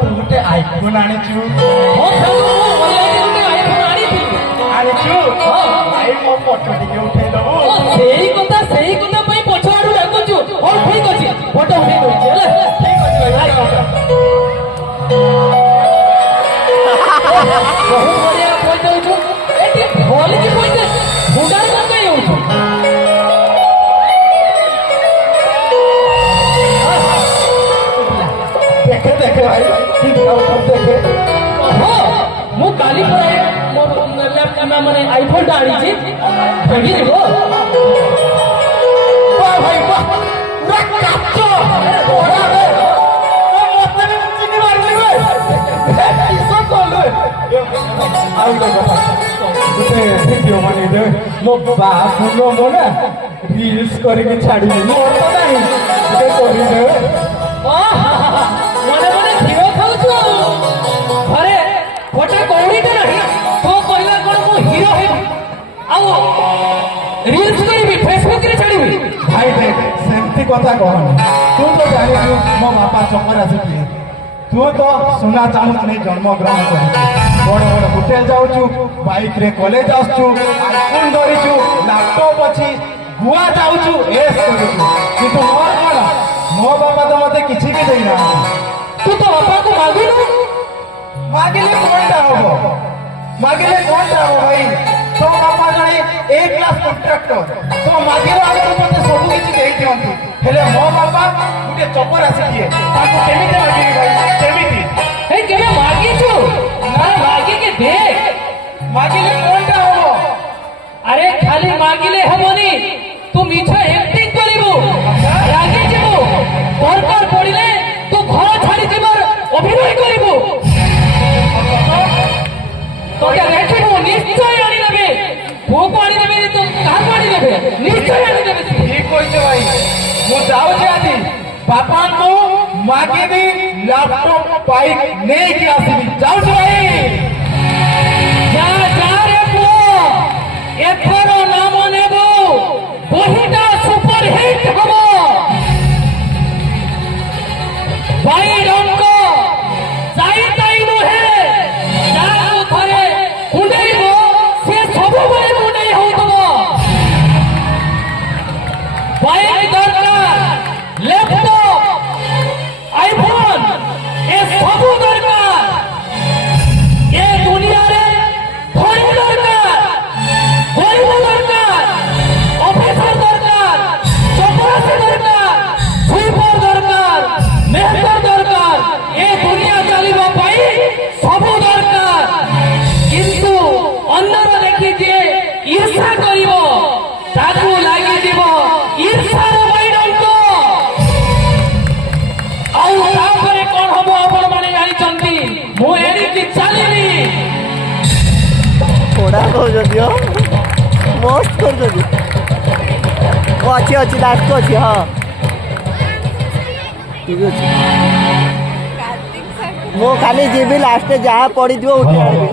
तू गोटे आईफोन आनिछु हो खाऊ ऑनलाइन गोटे आईफोन आनिछु भाई मो फोटो टिके उठे दबो सेही कथा पई पछाडू डाकुछु हो ठीक अछि फोटो उठे दउछि हला ठीक अछि भाई बहुत बढ़िया कोइ दउछु एटी भोल की कोइ दे हुडार कर गई होछु देखे भाई ठीक है देखे हो मु काली पराई मोर लैपटॉप में माने आईफोन डाली छी ठगी देबो वाह भाई वाह पूरा काचो ओरा रे मत ने चिनी मारली वे किसो कोले आउ तो बाबा तुते वीडियो माने दे मो बापू नो मोना रील्स करके छाड़ी मोर तो नहीं तुते करी दे मने मने हीरो खाउछु घरे फोटा कौड़ीटे नहीं तो कहला कोन मु हीरो हे आउ रील्स करबी फेसबुक रे छाड़ीबी भाई देख सेमती कथा कहनी तू तो जानी मो बापा चक्कर आसी तू तो सुना चाहूँ नहीं जन्म ग्रहण कर बड़ बड़ होटेल जाऊँ बाइक रे कॉलेज आसु आईफोन धरीचु लैपटॉप अच्छी गुआ जाऊँ एस करूँ किंतु मोर कौन मो बापा तो मत किसी भी देना तू तो बापा को मांगुनु मागिले कौनटा हम मागिले कौनटा हम भाई तो बापा जड़े ए क्लास कॉन्ट्रैक्टर तो मागिले आगे मते सब किछि देई दियंती हेले मो बापा गुटे चपर आसी दिए ताको केमिते मागिले भाई केमिति हे केबे मागी छु ना मागी के देख मागिले कौनटा हम अरे खाली मागिले हबनी तू मिछा एक्टिंग करिबो रागे जेबो दरकार पड़िले तू घर छाड़ी जेबर अभिनय करिबो तो क्या देखिबो निश्चय आनी देबे वो पानी देबे तो कहां पानी देबे निश्चय आनी देबे ठीक होइছে भाई मु जाऊ जे आदि बापा को मागिबी लैपटॉप बाइक नहीं कि आसीबी जाऊ भाई जा जा रे पो एथरो नाम नेबो बहिटा सुपर हिट हबो भाई डंको जाई ताई नुहे जाऊ थरे कुंडेइबो से सब बळे कुंडेइ होतबो बाइक दरकार लैपटॉप आईफोन ए सब दरकार ए दुनिया रे धनी दरकार गरीब दरकार ऑफिसर दरकार चपरासी दरकार सुपर दरकार मेहतर दरकार ए दुनिया चलिबा पाई सब दरकार किंतु अन्नर देखि जे ईर्ष्या करिवो ताकू लागि दिबो ईर्ष्यार बैडंको आउ तापरे कोन हबो आपण माने जानि चंती मु एरी कि चालिनी थोड़ा हो जदियो मस्त कर जदि ओ अच्छी अच्छी लास्ट को अच्छी हां ठीक अछि मो खाली जीबी लास्ट जहाँ पड़ी दियो उठे आबे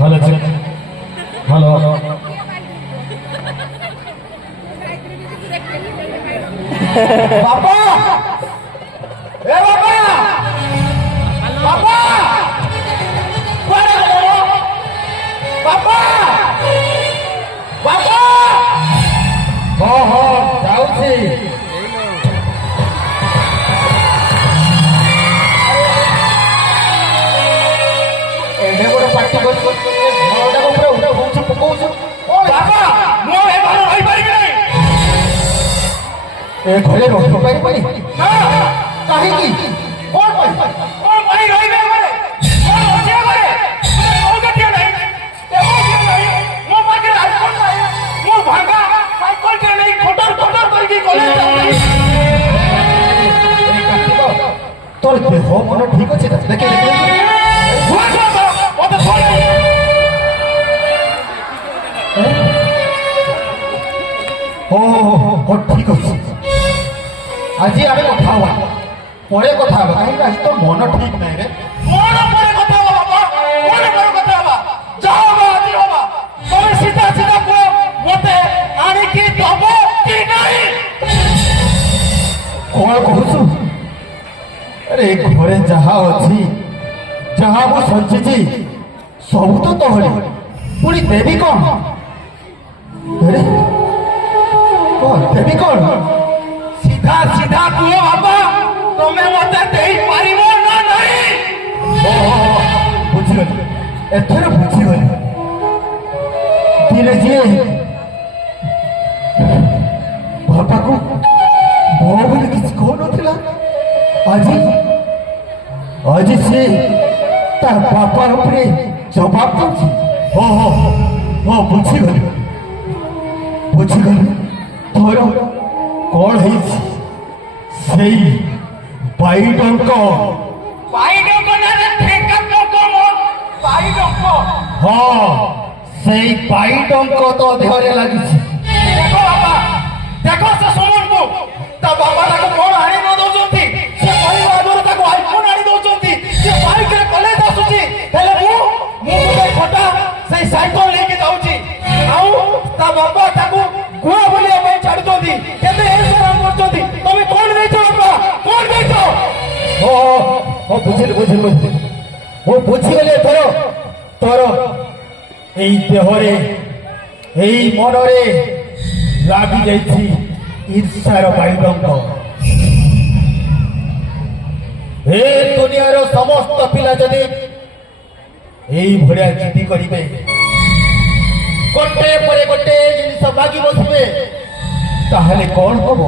हेलो हेलो बाबा ए बाबा बाबा कुआरे गलो बाबा बाबा हो हो जाउछी एडे गोटे पार्टी कर घरटा ऊपर उठा होछ पकोछ ओ बाबा मो ए घर रहि पारि नै ए घरे रहि पारि पारि ना काहे की कोन भाई रहिबे घरे कोन होचे घरे ओ गटिया नै देबो के नै मो पाके आईफोन नै मो भागा साइकिल के नै फोटो करके कॉलेज जाउनी तोर देह मन ठीक अछि देखे ओ ठीक अछि आज आमे कथा हुआ परे कथा हुआ कहीं आज तो मन ठीक नहीं रे मन परे कथा हुआ बाबा मन परे कथा हुआ जाओ बा आज होबा तुम सीधा सीधा को मते आनी की दबो कि नहीं कोन कहछु अरे ଏ ଘରେ ଯାହା ଅଛି ଯାହା ମୁଁ ସଞ୍ଚିଛି ସବୁ ତ ତୋହରି ପୁଣି ଦେବି କଣ? ଆରେ କଣ ଦେବି କଣ? ସିଧା ସିଧା କୁହ ବାପା, ତମେ ମତେ ଦେଇପାରିବ ନା ନାହିଁ? ବୁଝିଗଲି, ଏଥର ବୁଝିଗଲି। ଦିନେ ଯିଏ ବାପାକୁ ବୋଉ ବୋଲି କିଛି କହୁନଥିଲା, ଆଜି ଆଜି ସେ ତା ବାପା ଉପରେ ଜବାବ ଦଉଛି। ବୁଝିଗଲି ବୁଝିଗଲି। ତୋର କଣ ହେଇଛି? ସେଇ ବାଇଡଙ୍କ ବାଇଡଙ୍କ ନାରେ ଠେକା ପକମ, ବାଇଡଙ୍କ। ହଁ, ସେଇ ବାଇଡଙ୍କ ତ ଦେହରେ ଲାଗିଛି। ଦେଖ ବାପା, ଦେଖ ସେ ସୁମନକୁ, ତା ବାପା ତାକୁ କଣ ଆଣି ନ ଦଉଛନ୍ତି? ସେ କହିବା ଆଗରୁ ତାକୁ ଆଇଫୋନ ଆଣି ଦଉଛନ୍ତି। ସେ ବାଇକରେ କଲେଜ ଆସୁଛି, ହେଲେ ମୁଁ ଗୋଟେ ଖଟା ସେଇ ସାଇକେଲ ନେଇକି ଯାଉଛି। ଆଉ ତା ବାପା ତାକୁ ଗୁଆ ବୁଲିବା ପାଇଁ ଛାଡୁଛନ୍ତି। କେତେ ଏସରାମ କରୁଛନ୍ତି। ତମେ କଣ ଦେଇଛ ବାପା, କଣ ଦେଇଛ? ବୁଝିଲି ମୁଁ ବୁଝିଗଲି। ଏଥର ତୋର ଏଇ ଦେହରେ ଏଇ ମନରେ ଲାଗି ଯାଇଛି ଈର୍ଷାର ବାଇଡଙ୍କ। ଏ ଦୁନିଆର ସମସ୍ତ ପିଲା ଯଦି ଏଇ ଭଳିଆ ଜିଦି କରିବେ, ଗୋଟେ ପରେ ଗୋଟେ ଜିନିଷ ମାଗି ବସିବେ, ତାହେଲେ କଣ ହବ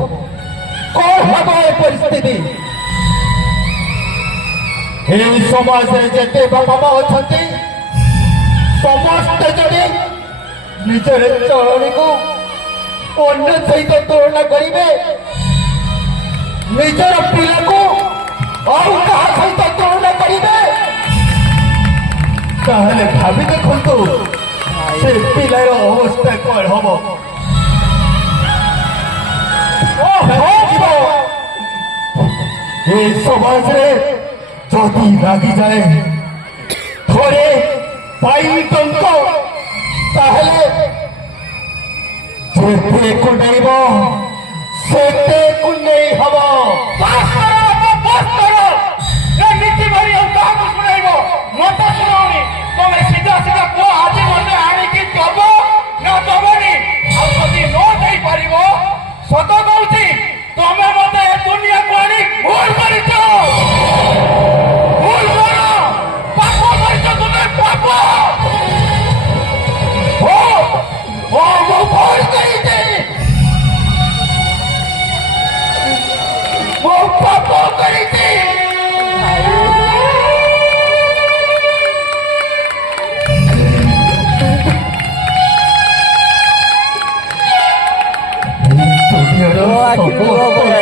ଏ ପରିସ୍ଥିତି? এই সমাজে যেতে বাবা মা অଛନ୍ତି ସମସ୍ତେ ଯଦି ନିଜର ଚଳଣିକୁ ଅନ୍ୟ ସହିତ ତୁଳନା କରିବେ, ନିଜର ପିଲାକୁ ଆଉ କାହା ସହିତ ତୁଳନା କରିବେ, ତାହେଲେ ଭାବି ଦେଖନ୍ତୁ ସେ ପିଲାର ଅବସ୍ଥା କଣ ହବ। ଏ ସମାଜରେ ଯଦି ଲାଗିଯାଏ ଥରେ ବାଇଡଙ୍କ, ତାହେଲେ ଯେତେ କୁଣ୍ଡେଇବ ସେତେ କୁଣ୍ଡେଇ ହବ। ନୀତି ମାରି ଆଉ କାହାକୁ ଶୁଣାଇବ? ମତେ ଶୁଣାଉନି। ତମେ ସିଧା ସିଧା କୁହ, ଆଜି ମତେ ଆଣିକି ଦବ ନା ଦବନି? ଆଉ ଯଦି ନ ଦେଇପାରିବ, ସତ କହୁଛି ତମେ ମତେ ଏ ଦୁନିଆକୁ ଆଣି ଭୁଲ କରିଛ। ଭୁଲ କର, ପାପ କରିଛ ତୁମେ, ପାପ। ମୁଁ ଭୁଲ କରିଛି, ମୁଁ ପାପ କରିଛି।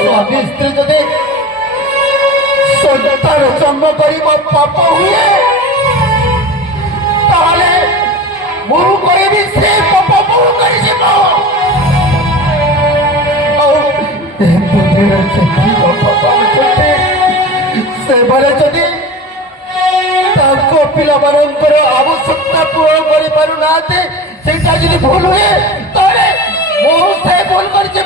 ସ୍ୱାମୀ ସ୍ତ୍ରୀ ଯଦି ସନ୍ତାନ ଜନ୍ମ କରିବ ପାପ ହୁଏ, ତାହେଲେ ମୁଁ କହିବି ସେ ପାପ ମୁଁ କରିଯିବ। ଆଉ ସେମାନେ ଯଦି ତାଙ୍କ ପିଲାମାନଙ୍କର ଆବଶ୍ୟକତା ପୂରଣ କରିପାରୁନାହାନ୍ତି, ସେଇଟା ଯଦି ଭୁଲ ହୁଏ, ତାହେଲେ ମୁଁ ସେ ଭୁଲ କରିଛି।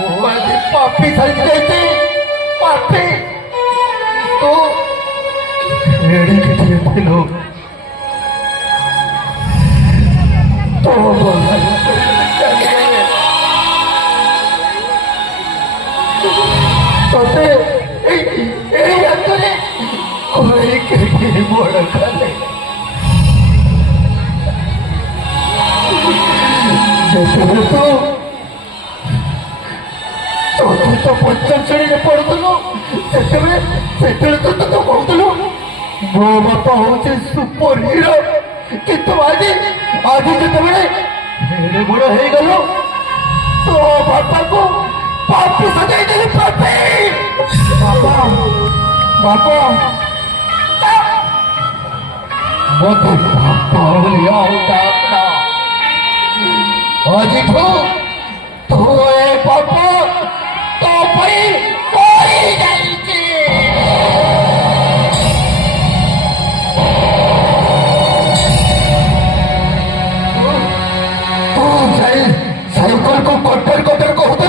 ମୁଁ ଆଜି ପାପି ଯାଇଛି, ପାପି। ତୁ ଏଡ଼ିକି ଟିକେ ଥିଲୁ, ତୋ ତତେ ଏଇ ହାତରେ କହିକି ବଡ଼ କଲେ। ଯେତେବେଳେ ତୁ ଚତୁର୍ଥ ପଞ୍ଚମ ଶ୍ରେଣୀରେ ପଢୁଥିଲୁ, ସେତେବେଳେ ତୁ କହୁଥିଲୁ ମୋ ବାପା ହଉଛି ସୁପର ହିରୋ। କିନ୍ତୁ ଆଜି ଯେତେବେଳେ ଏଡ଼େ ବଡ଼ ହେଇଗଲୁ, ତୋ ବାପାକୁ ପାପି ସଜାଇ ଦେଲି। ପାପି ବାପା ମତେ ବାପା ବୋଲି ଆଉ ଡାକନା। ଆଜିଠୁ ତୁ ଏ ପାପ ତୋ ପାଇଁ କରିଯାଇଛି। ତୁ ଯାଇ ସାଇକେଲକୁ କଟର କଟର କହୁଛୁ।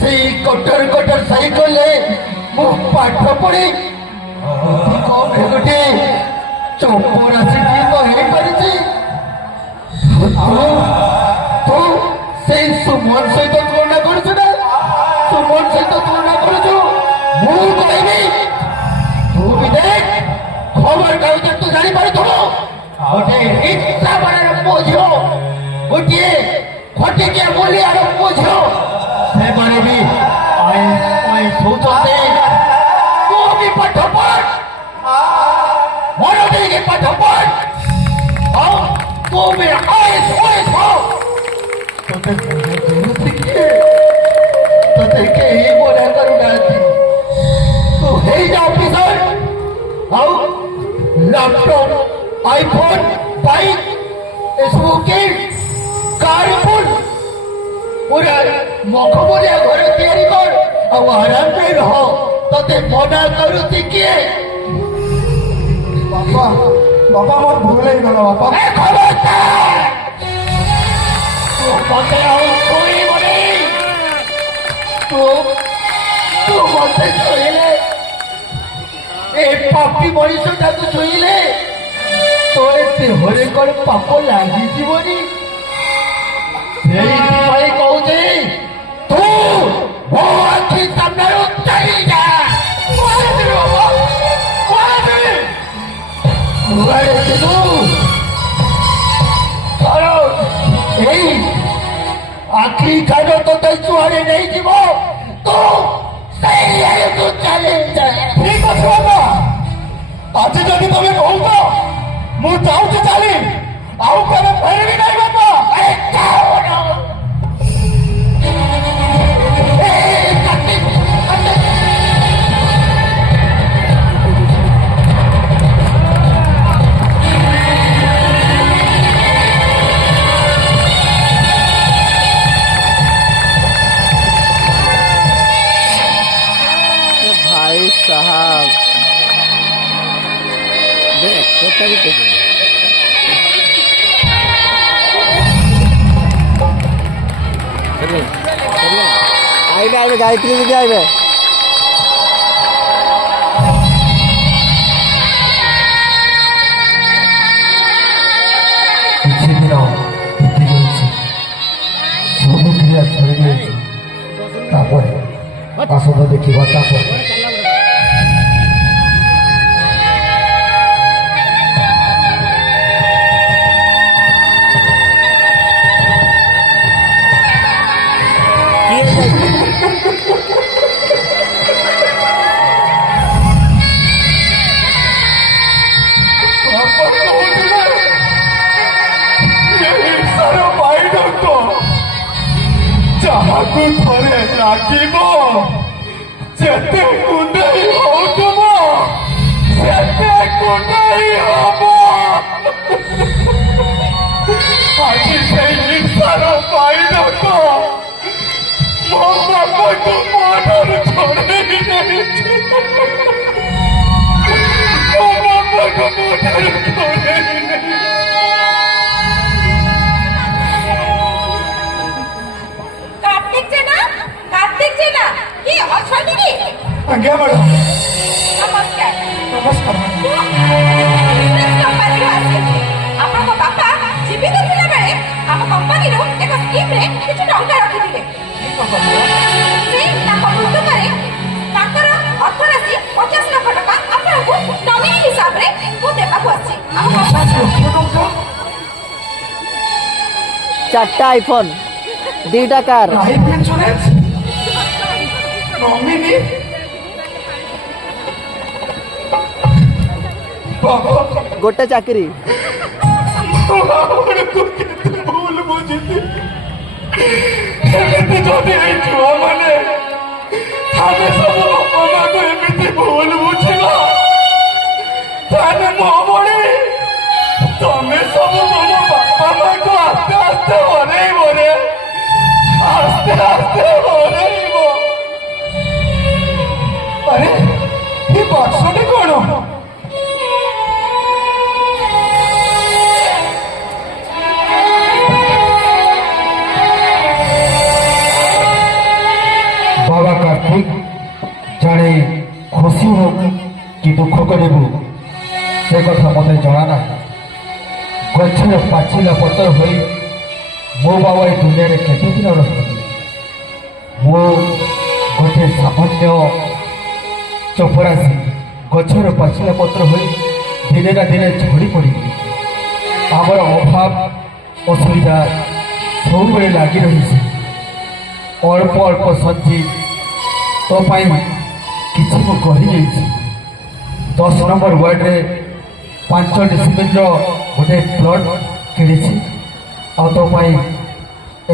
ସେଇ କଟର କଟର ସାଇକେଲରେ ମୁଁ ପାଠ ପଢି କମ ଗୋଟେ ଚପରାଶିଟିଏ ତ ହେଇପାରିଛି। ତୁ ସେଇ ସୁମନ ସହିତ ତୁଳନା କରୁଛୁ ନା? ସୁମନ ସହିତ ତୁଳନା କରୁଛୁ? ମୁଁ କହିବି ତୁ ବି ଦେଖ, ଖବର କାଗଜ ତୁ ଜାଣିପାରୁଥିବୁ ଗୋଟେ ରିକ୍ସା ବାଲାର ପୁଅ ଝିଅ, ଗୋଟିଏ ଖଟିକିଆ ମୂଲିଆର ପୁଅ ଝିଅ, ସେମାନେ ବି ଶୋଉଛନ୍ତି। ତୁ ବି ପାଠ ପଢ, ମନ ଦେଇକି ପାଠ ପଢ, ଆଉ ତୁ ବି ତତେ କେହି ମନା କରୁନାହାନ୍ତି। ତୁ ହେଇଯା ଅଫିସର, ଆଉ ଲାପଟପ୍, ଆଇଫୋନ, ବାଇକ୍ ଏସବୁ କିଣି କାର୍ପୁଲ ପୁରା ମଖମଲିଆ ଘର ତିଆରି କର, ଆଉ ଆରାମରେ ରହ। ତତେ ମନା କରୁଛି କିଏ? ବାପା ବାପା ମୋର ଭୁଲ ହେଇଗଲା ବାପା। ଏ ଖବରଦାର! ତୁ ମତେ ଆଉ ଛୁଇଁବନି। ତୁ ମତେ ଛୁଇଁଲେ, ଏ ପାପି ମଣିଷଟାକୁ ଛୁଇଁଲେ ତୋର ଦେହରେ କଣ ପାପ ଲାଗିଯିବନି? ସେଇଥିପାଇଁ କହୁଛି ତୁ ମୋ ଆଖି ସାମ୍ନାରୁ ଚାଲିଯା। କୁଆଡ଼େ ଯିବୁ? ଏଇ ଆଖି ଖାନ ତୋତେ ଚୁଆଡ଼େ ନେଇଯିବ, ତୁ ସେଇଆଡ଼କୁ ଚାଲିଯା। ଠିକ ଅଛି ବାପା, ଆଜି ଯଦି ତମେ କହୁଛ ମୁଁ ଯାଉଛି ଚାଲି, ଆଉ କେବେ ଫେରିବି ନାହିଁ ବାପା। ଆରେ ଯାଉନ। भाई साहब देख कितना भी तेज आइबे आइबे गायत्री दीदी आइबे କିଛି ଦିନ ବିତି ଯାଇଛି, ସବୁ କ୍ରିୟା ସରିଯାଇଛି। ତାପରେ ଆସନ ଦେଖିବା। ତାପରେ ଯାହାକୁ ଥରେ ଲାଗିବ, ଯେତେ କୁଣ୍ଡେଇ ହଉଥିବ ସେତେ କୁଣ୍ଡେଇ ହବ। ଆଜି ସେଇ ନିଶାର ପାଇଲକ ମୋ ବାପାକୁ ମନରୁ ଛଡ଼େଇ ନେଇଛି। ମୋ ବାପାକୁ ମନରୁ ଛଡ଼େଇ ନେଇଛି। ଆଜ୍ଞା ମ୍ୟାଡ଼ାମ। ନମସ୍କାର। ନମସ୍କାର। ଆପଣଙ୍କ ବାପା ଜୀବିତ ଥିଲା ବେଳେ ଆମ କମ୍ପାନୀରୁ ଏକ ସ୍କିମ୍ରେ କିଛି ଟଙ୍କା ରଖିଥିଲେ। ସେ ତାଙ୍କ ମୃତ୍ୟୁ ପରେ ତାଙ୍କର ଅର୍ଥରାଶି 50 ଲକ୍ଷ ଟଙ୍କା ଆପଣଙ୍କୁ ନମିନି ହିସାବରେ ମୁଁ ଦେବାକୁ ଆସିଛି। चारटा आईफोन 2टा कार লাইফ ইন্স্যুরেন্স নমিনি गोटे चाकरी ভুল বুঝিছি এমনি যদি এই ছুয়া মানে আমি সব বাপা মাকে এমনি ভুল বুঝিবা তাহলে মমনি তুমি সব মম বাপা মাকে আস্তে আস্তে হরেইব রে আস্তে আস্তে হরেইব আরে এই বাক্সটি কোন कार्तिक जाने खुशी हो कि दुख करू से कथा मत जना ना गचर पाचिला पतर हो मो बाबा ए दुनिया रे केते दिन रही मो गोटे सामान्य चपरासी गचर पाचिला पत्र हो दिने ना दिने झड़ी पड़ी आमर अभाव असुविधा सब लगी रही अल्प अल्प सज्जी तो किसी मु कर 10 नंबर वार्ड रे 5 डिसिमिल गोटे प्लट किणी आ तो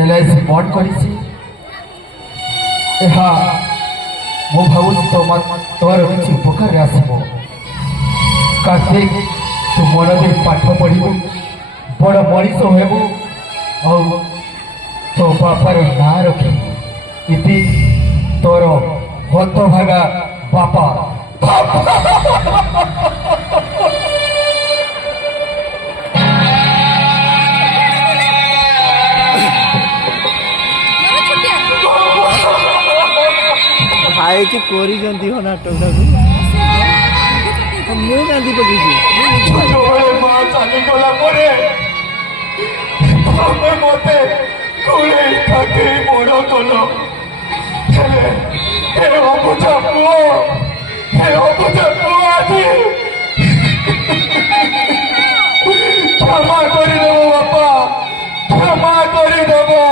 LIC बंद करी भावुँ तो तोर किसी उपकार आसब कार्तिक तू मन दे पाठ पढ़ू बड़ मनीष हेबू और तो बापार ना रखी इति तोर हतभागा बापा भाई जो कोरी जंती हो नाटकटा को मु गांधी पकेছি ছোটবেলে মা চালি গলা পরে তবে মতে কোলে থাকে বড় কলো ছেলে এ অবুঝা পুয়া আছি ক্ষমা করে দেবো বাপা ক্ষমা করে দেবো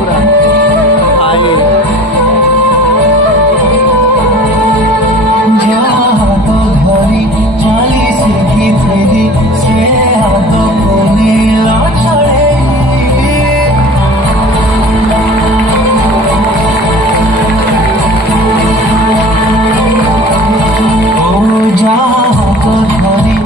पूरा भाई धरी चाली से हाथ कोने छड़े ओ जा हाथ धरी